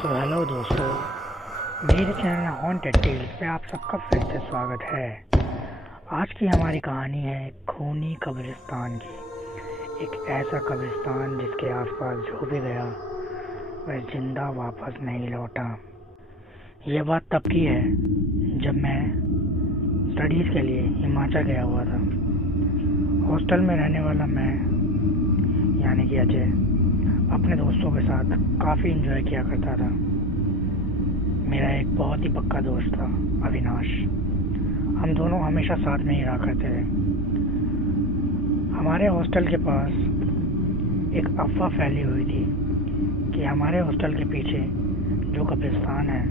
Hello दोस्तों, मेरे channel haunted tales पे आप सबका फिर से स्वागत है। आज की हमारी कहानी है खूनी कब्रिस्तान की। एक ऐसा कब्रिस्तान जिसके आसपास जो भी गया वह जिंदा वापस नहीं लौटा। ये बात तब की है जब मैं स्टडीज़ के लिए हिमाचल गया हुआ था। हॉस्टल में रहने वाला मैं यानी कि अजय अपने दोस्तों के साथ काफ़ी एंजॉय किया करता था। मेरा एक बहुत ही पक्का दोस्त था अविनाश। हम दोनों हमेशा साथ में ही रहा करते थे। हमारे हॉस्टल के पास एक अफवाह फैली हुई थी कि हमारे हॉस्टल के पीछे जो कब्रिस्तान है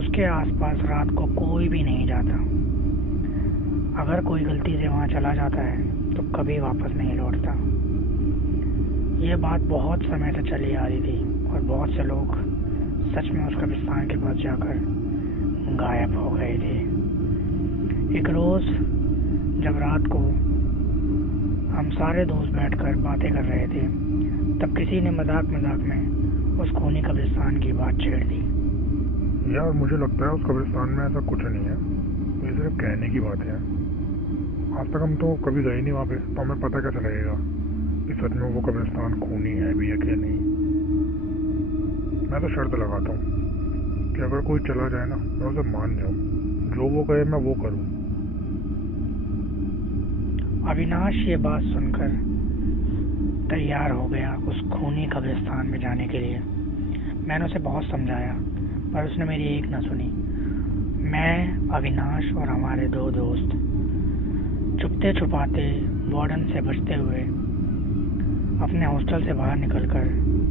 उसके आसपास रात को कोई भी नहीं जाता। अगर कोई गलती से वहाँ चला जाता है तो कभी वापस नहीं लौटता। ये बात बहुत समय से चली आ रही थी और बहुत से लोग सच में उस कब्रिस्तान के पास जाकर गायब हो गए थे। एक रोज़ जब रात को हम सारे दोस्त बैठकर बातें कर रहे थे तब किसी ने मजाक मजाक में उस खूनी कब्रिस्तान की बात छेड़ दी। यार मुझे लगता है उस कब्रिस्तान में ऐसा कुछ नहीं है, ये सिर्फ कहने की बात है। आज तक हम तो कभी गए नहीं वहाँ पे, तो हमें पता कैसे लगेगा कि सच में वो कब्रिस्तान खूनी है भी या क्या नहीं। मैं तो शर्त लगाता हूँ कि अगर कोई चला जाए ना मैं उसे मान जाऊँ, जो वो कहे मैं वो करूँ। अविनाश ये बात सुनकर तैयार हो गया उस खूनी कब्रिस्तान में जाने के लिए। मैंने उसे बहुत समझाया पर उसने मेरी एक न सुनी। मैं, अविनाश और हमारे दो दोस्त छुपते छुपाते वार्डन से बचते हुए अपने हॉस्टल से बाहर निकलकर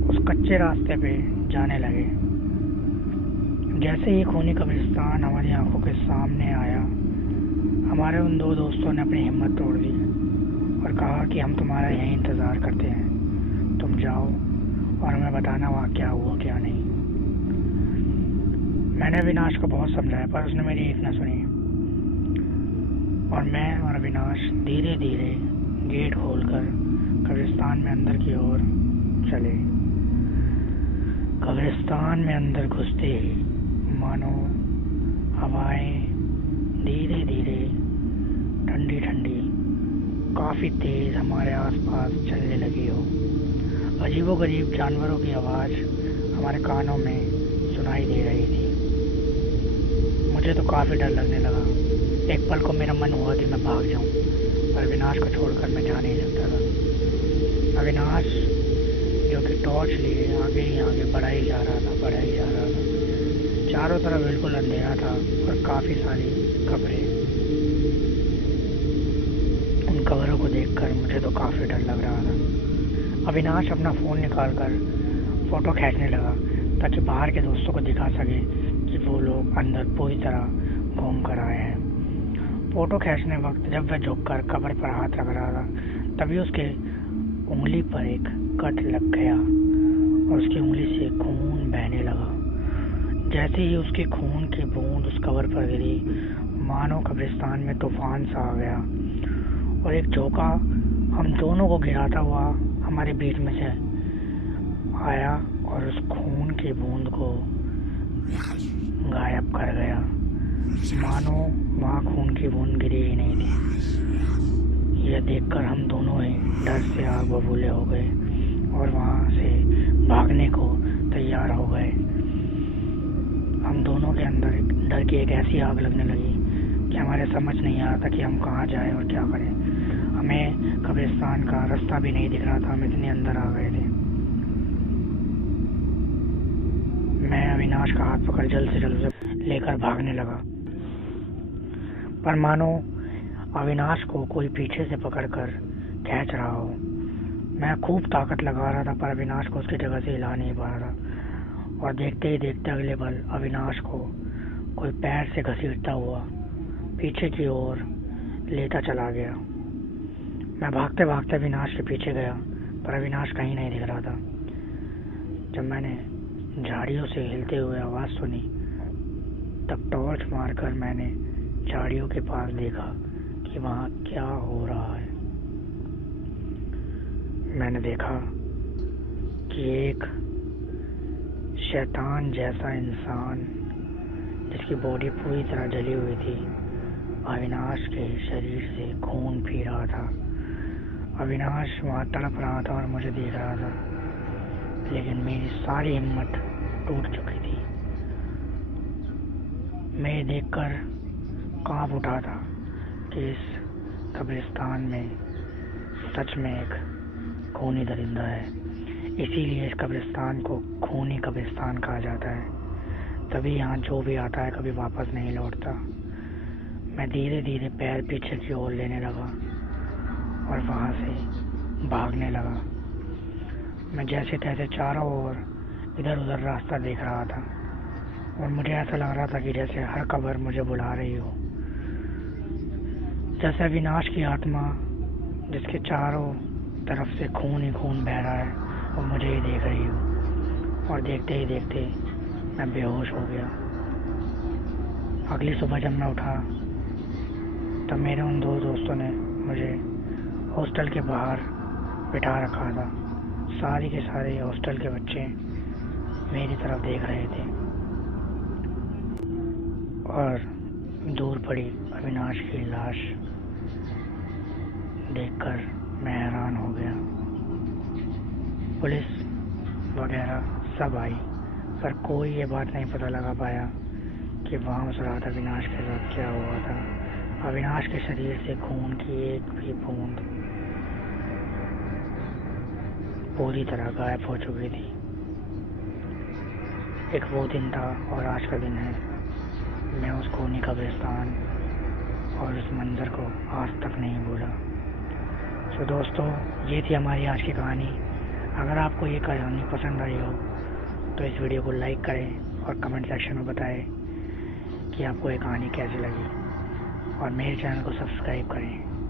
उस कच्चे रास्ते पे जाने लगे। जैसे ही खूनी कब्रिस्तान हमारी आंखों के सामने आया, हमारे उन दो दोस्तों ने अपनी हिम्मत तोड़ दी और कहा कि हम तुम्हारा यहीं इंतज़ार करते हैं, तुम जाओ और हमें बताना वहाँ क्या हुआ क्या नहीं। मैंने अविनाश को बहुत समझाया पर उसने मेरी एक न सुनी और मैं और अविनाश धीरे धीरे गेट खोलकर कब्रिस्तान में अंदर की ओर चले। कब्रिस्तान में अंदर घुसते ही मानो हवाएं धीरे धीरे ठंडी ठंडी काफ़ी तेज़ हमारे आसपास चलने लगी हो। अजीबोगरीब जानवरों की आवाज़ हमारे कानों में सुनाई दे रही थी। मुझे तो काफ़ी डर लगने लगा। एक पल को मेरा मन हुआ कि मैं भाग जाऊं, पर अविनाश को छोड़कर मैं जा नहीं सकता था। अविनाश जो कि टॉर्च लिए आगे ही आगे बढ़ा ही जा रहा था। चारों तरफ बिल्कुल अंधेरा था और काफ़ी सारी कब्रें। उन कब्रों को देखकर मुझे तो काफ़ी डर लग रहा था। अविनाश अपना फ़ोन निकालकर फ़ोटो खींचने लगा ताकि बाहर के दोस्तों को दिखा सके कि वो लोग अंदर पूरी तरह घूम कर आए हैं। फ़ोटो खींचने वक्त जब वह झुककर कब्र पर हाथ रख रहा था तभी उसके उंगली पर एक कट लग गया और उसकी उंगली से खून बहने लगा। जैसे ही उसके खून की बूंद उस कब्र पर गिरी मानो कब्रिस्तान में तूफान सा आ गया और एक झोंका हम दोनों को गिराता हुआ हमारे बीच में से आया और उस खून की बूंद को गायब कर गया। मानो वहाँ खून की बूंद गिरी ही नहीं थी। यह देखकर हम दोनों ही डर से आग बबूले हो गए और वहाँ से भागने को तैयार हो गए। हम दोनों के अंदर डर की एक ऐसी आग लगने लगी कि हमारे समझ नहीं आ रहा था कि हम कहाँ जाएं और क्या करें। हमें कब्रिस्तान का रास्ता भी नहीं दिख रहा था, हम इतने अंदर आ गए थे। मैं अविनाश का हाथ पकड़ जल्द से जल्द लेकर भागने लगा, पर मानो अविनाश को कोई पीछे से पकड़कर खींच रहा हो। मैं खूब ताकत लगा रहा था पर अविनाश को उसकी जगह से हिला नहीं पा रहा था और देखते ही देखते अगले पल अविनाश को कोई पैर से घसीटता हुआ पीछे की ओर लेता चला गया। मैं भागते भागते अविनाश के पीछे गया पर अविनाश कहीं नहीं दिख रहा था। जब मैंने झाड़ियों से हिलते हुए आवाज़ सुनी तब टॉर्च मारकर मैंने झाड़ियों के पास देखा कि वहाँ क्या हो रहा है। मैंने देखा कि एक शैतान जैसा इंसान जिसकी बॉडी पूरी तरह जली हुई थी अविनाश के शरीर से खून पी रहा था। अविनाश वहाँ तड़प रहा था और मुझे देख रहा था, लेकिन मेरी सारी हिम्मत टूट चुकी थी। मैं देखकर कांप उठा था कि इस कब्रिस्तान में सच में एक खूनी दरिंदा है। इसीलिए इस कब्रिस्तान को खूनी कब्रिस्तान कहा जाता है। तभी यहाँ जो भी आता है कभी वापस नहीं लौटता। मैं धीरे धीरे पैर पीछे की ओर लेने लगा और वहाँ से भागने लगा। मैं जैसे तैसे चारों ओर इधर उधर रास्ता देख रहा था और मुझे ऐसा लग रहा था कि जैसे हर कब्र मुझे बुला रही हो, जैसे अविनाश की आत्मा जिसके चारों तरफ से खून ही खून बह रहा है और मुझे ही देख रही हो। और देखते ही देखते मैं बेहोश हो गया। अगली सुबह जब मैं उठा तब मेरे उन दो दोस्तों ने मुझे हॉस्टल के बाहर बिठा रखा था। सारे के सारे हॉस्टल के बच्चे मेरी तरफ देख रहे थे और दूर पड़ी अविनाश की लाश देखकर मैं हैरान हो गया। पुलिस वगैरह सब आई, पर कोई ये बात नहीं पता लगा पाया कि वहाँ उस रात अविनाश के साथ क्या हुआ था। अविनाश के शरीर से खून की एक भी बूंद पूरी तरह गायब हो चुकी थी। एक वो दिन था और आज का दिन है। मैं उस खूनी कब्रिस्तान और उस मंजर को आज तक नहीं भूला। तो दोस्तों, ये थी हमारी आज की कहानी। अगर आपको ये कहानी पसंद आई हो तो इस वीडियो को लाइक करें और कमेंट सेक्शन में बताएं कि आपको ये कहानी कैसी लगी और मेरे चैनल को सब्सक्राइब करें।